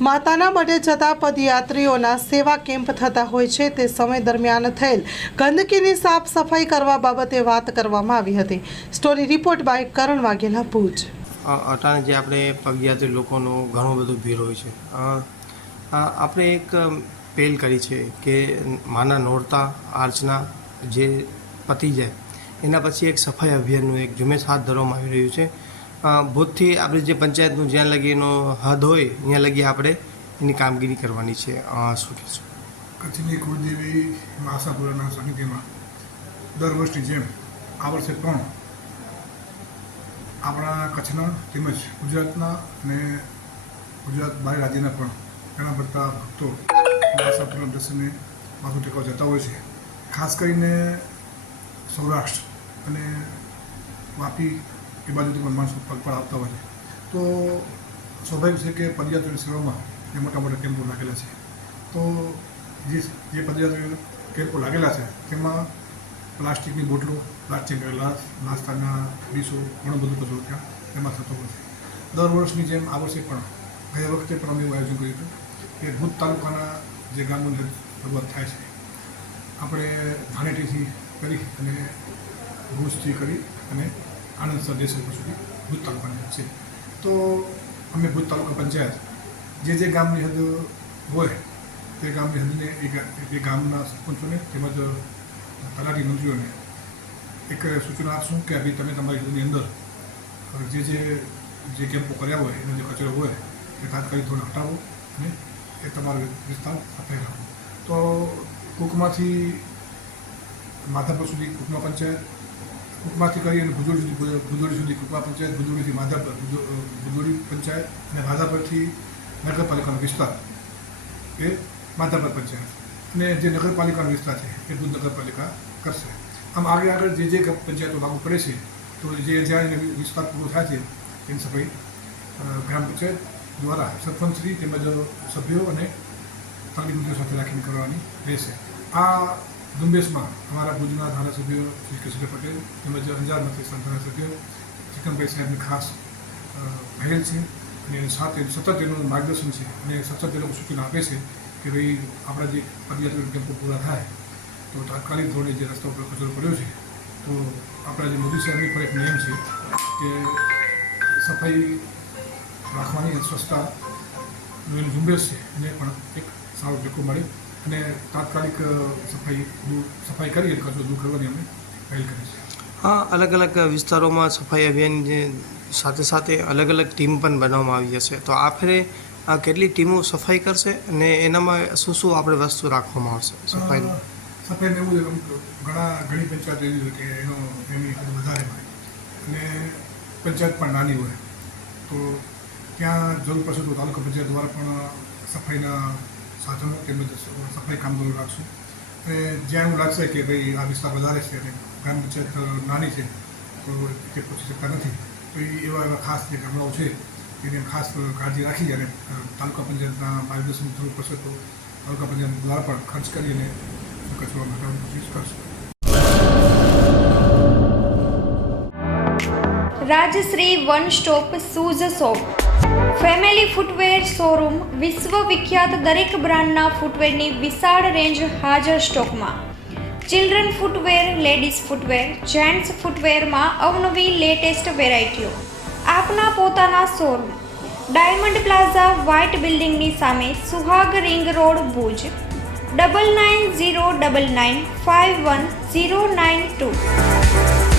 માતાના મઢે જતા પદયાત્રીઓના સેવા કેમ્પ થતા હોય છે તે સમય દરમિયાન થયેલ ગંદકીની સાફ સફાઈ કરવા બાબતે વાત કરવામાં આવી હતી। સ્ટોરી રિપોર્ટ બાય કરણ વાઘેલા, ભુજ। અટાણે જે આપણે પગયાત્રી લોકોનો ઘણો બધો ભીડ હોય છે। આપણે એક પહેલ કરી છે કે માના નોરતા આર્ચના જે પતી જાય એના પછી એક સફાઈ અભિયાનનું એક ઝુંબેશ હાથ ધરવામાં આવી રહ્યું છે। ભુજથી આપણે જે પંચાયતનું જ્યાં લગી એનો હદ હોય ત્યાં લગી આપણે એની કામગીરી કરવાની છે। શું કહેશો? કચ્છની કુળદેવી આશાપુરાના સાનિધ્યમાં દર વર્ષની જેમ આ વર્ષે પણ આપણા કચ્છના તેમજ ગુજરાતના અને ગુજરાત બહાર રાજ્યના પણ ઘણા બધા ભક્તો આશાપુરા દર્શને માથું ટેકવા જતા હોય છે। ખાસ કરીને સૌરાષ્ટ્ર અને વાપી એ બાજુથી પણ માણસો પગપાળ આવતા હોય છે। તો સ્વાભાવિક છે કે પદયાત્રી સેવામાં એ મોટા મોટા કેમ્પો લાગેલા છે। તો જે પદયાત્રી કેમ્પો લાગેલા છે તેમાં પ્લાસ્ટિકની બોટલો, પ્લાસ્ટિક ગ્લાસ, નાસ્તાના ડીશો, ઘણું બધું કચરો ત્યાં એમાં થતો હોય છે। દર વર્ષની જેમ આ વર્ષે પણ ગયા વખતે પણ અમે એવું આયોજન કર્યું હતું કે ભુજ તાલુકાના જે ગામોની શરૂઆત થાય છે આપણે ધાણેટીથી કરી અને ભુજથી કરી અને આણંદ સરદેશપુર સુધી ભુજ તાલુકાની છે। તો અમે ભુજ તાલુકા પંચાયત જે ગામની હદ હોય તે ગામની હદને એ ગામના સરપંચોને તેમજ તલાટી મંત્રીઓને એક સૂચના આપશું કે ભાઈ તમે તમારી હદની અંદર જે કેમ્પો કર્યા હોય એનો જે કચરો હોય એ તાત્કાલિક ધોરણે હટાવો અને એ તમારો વિસ્તાર સફાઈ રાખો। તો કુકમાંથી માધાપર સુધી કુકમા પંચાયત, કુકમાથી કરી અને ભુજોડી સુધી કુકમા પંચાયત, ભુજોડીથી માધાપર ભુજોડી પંચાયત અને માધાપરથી નગરપાલિકાનો વિસ્તાર એ માધાપર પંચાયત અને જે નગરપાલિકાનો વિસ્તાર છે એ ભુજ નગરપાલિકા કરશે। આમ આગળ જે પંચાયતો લાગુ પડે છે તો જ્યાં એને વિસ્તાર પૂરો થાય છે એની સફાઈ ગ્રામ પંચાયત દ્વારા સરપંચશ્રી તેમજ સભ્યો અને તાલીમ મંત્રીઓ સાથે રાખીને કરવાની રહેશે। આ ઝુંબેશમાં અમારા ભુજના ધારાસભ્ય શ્રી કેશુભાઈ પટેલ તેમજ અંજાર મતવિસ્તાર ધારાસભ્ય ચિકનભાઈ સાહેબની ખાસ પહેલ છે અને સાથે સતત એનું માર્ગદર્શન છે અને સતત એ લોકો સૂચના આપે છે કે ભાઈ આપણા જે પદયાત્રી કેમ્પો પૂરા થાય તો તાત્કાલિક ધોરણે જે રસ્તા ઉપર કચરો પડ્યો છે તો આપણા જે મોદી સાહેબની પણ એક નિયમ છે કે સફાઈ રાખવાની સ્વચ્છતાનું એનું ઝુંબેશ છે એને પણ એક સારો ટેકો મળે અને તાત્કાલિક સફાઈ કરી અને કચરો દૂર કરવાની અમે પહેલ કરી છે। અલગ અલગ વિસ્તારોમાં સફાઈ અભિયાન સાથે સાથે અલગ અલગ ટીમ પણ બનાવવામાં આવી જશે। તો આ ફેરે કેટલી ટીમો સફાઈ કરશે અને એનામાં શું આપણે વસ્તુ રાખવામાં આવશે સફાઈનું? સફાઈને એવું ઘણી પંચાયત એવી હોય કે એની વધારે હોય અને પંચાયત પણ નાની હોય તો ત્યાં જરૂર પડશે તો તાલુકા પંચાયત દ્વારા પણ સફાઈના સાધનો તેમજ સફાઈ કામદારો રાખશું અને જ્યાં એવું લાગશે કે ભાઈ આ વિસ્તાર વધારે છે અને ગ્રામ પંચાયત નાની છે તો તે પહોંચી શકતા નથી તો એવા ખાસ જે ગામડાઓ છે એને ખાસ કાળજી રાખી અને તાલુકા પંચાયતના માર્ગદર્શન જરૂર પડશે તો તાલુકા પંચાયત દ્વારા પણ ખર્ચ કરી અને કચરો હટાવવાની કોશિશ કરશે। Rajshree one stop shoes shop family footwear showroom વિશ્વવિખ્યાત દરેક બ્રાન્ડના ફૂટવેરની વિશાળ રેન્જ હાજર સ્ટોકમાં। Children footwear, ladies footwear, gents ફૂટવેરમાં અવનવી લેટેસ્ટ વેરાયટીઓ। આપના પોતાના શોરૂમ ડાયમંડ પ્લાઝા વ્હાઇટ બિલ્ડિંગની સામે, સુહાગ રિંગ રોડ, ભુજ। 9909951092।